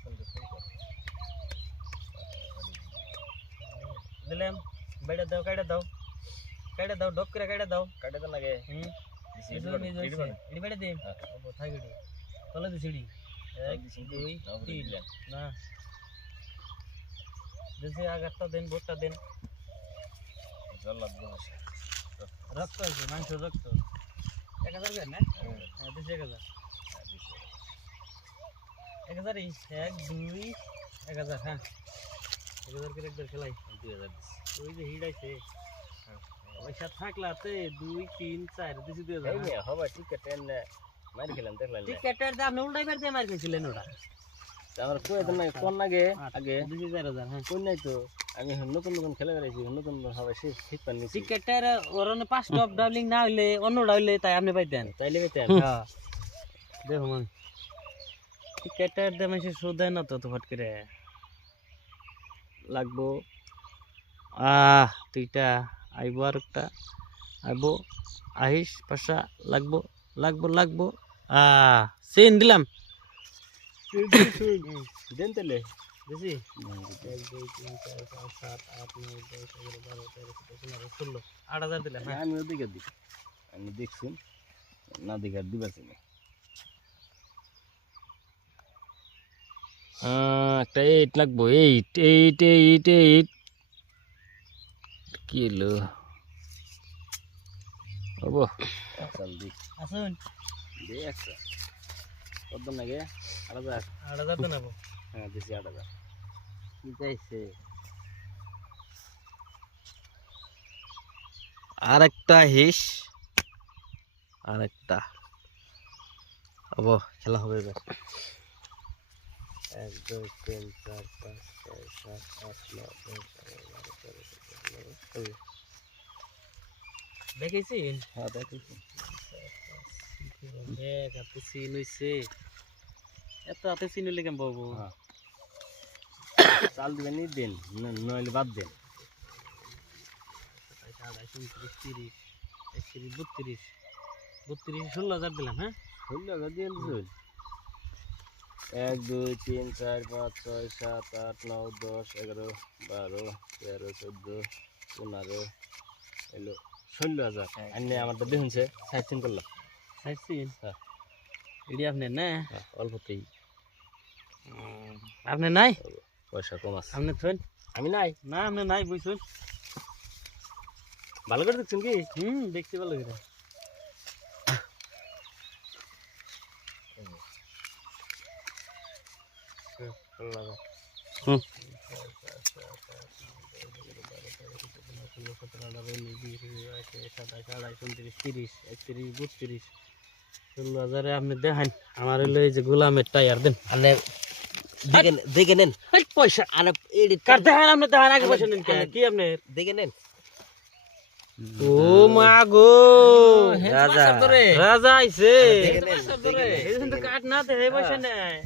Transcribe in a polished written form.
খোল দিলাম বেড়া দাও কাটা দাও ডক করে কাটা দাও লাগে এডি বেড়া দে ও থাই গড়ি তলে দিছিড়ি 1 2 3 না দেশে আগারটা দেন বোটটা দেন জল লাগবে রক্ত আছে মাংস রক্ত 1000 করে না হ্যাঁ দেশে 1000 1000 1 2 1000 হ্যাঁ 1000 করে একবার খেলাই 2000 ওই যে হিড়াইছে পয়সা থাকলাতে 2 3 4 দিছি 2000 এই না হবে টিকেট এনে মারি খেলাম দেখলেন টিকেটের দাম উল্টাই বের দিয়ে মার খেছিলেন ওটা আমার কই দেন না কোন আগে 24000 হ্যাঁ কোন নাই তো আমি নতুন খেলা করেছি নতুন হবে সে ঠিক পানি টিকেটের ওরনে 5 টপ ডাবলিং না হইলে অন্যটা হইলে তাই আপনি পাইতেন তাইলে পাইতেন হ্যাঁ দেখো মান টিকেটের দাম এসে সুদায় না তো ফট করে লাগবো দুইটা আইবো আর একটা আইবো আহিস পাশা লাগবো সেন দিলাম দেন তাহলে বুঝি 1 2 3 4 5 7 8 9 10 11 12 13 14 15 16 8000 দিলাম আমি ওদিকে দিই আমি দেখছি না দিকে দিবাছি না একটা 8 লাগবো 8 কি এলো বাবু চল দি আসুন দে একটা কত লাগে 8000 দেন আবো হ্যাঁ দিছি 8000 কি চাইছে আরেকটা হিস আরেকটা আবো খেলা হবে এবার 1 2 3 4 5 6 7 8 9 10 11 দেখেছিস হ্যাঁ দেখেছি দেখ আপনি সিন হইছে এত হাতে সিন হইলে কেমন বাবু হ্যাঁ চাল দিবেন নি দেন নইলে বাদ দেন 16000 দিলাম হ্যাঁ 16000 দিয়ে দিন 1 2 3 4 5 6 7 8 9 10 11 12 13 14 15 এলো 16000 আন্নে আমারটা দেখুনছে সাইড করলাম সাইড হ্যাঁ এডি আপনি না অল্পতেই আপনি নাই পয়সা কম আছে আপনি থন আমি নাই না আপনি নাই বুঝছুন ভালো করে দেখছেন কি দেখতে ভালো করে আপনি দেখান আমার হইলো এই যে গোলামের টায়ার দেন দেখে নেন পয়সা দেখান আপনি দেখান আগে পয়সা নেন কি আপনি দেখে নেন ও মা গো রাজা আইছে কাট না দে পয়সা নেই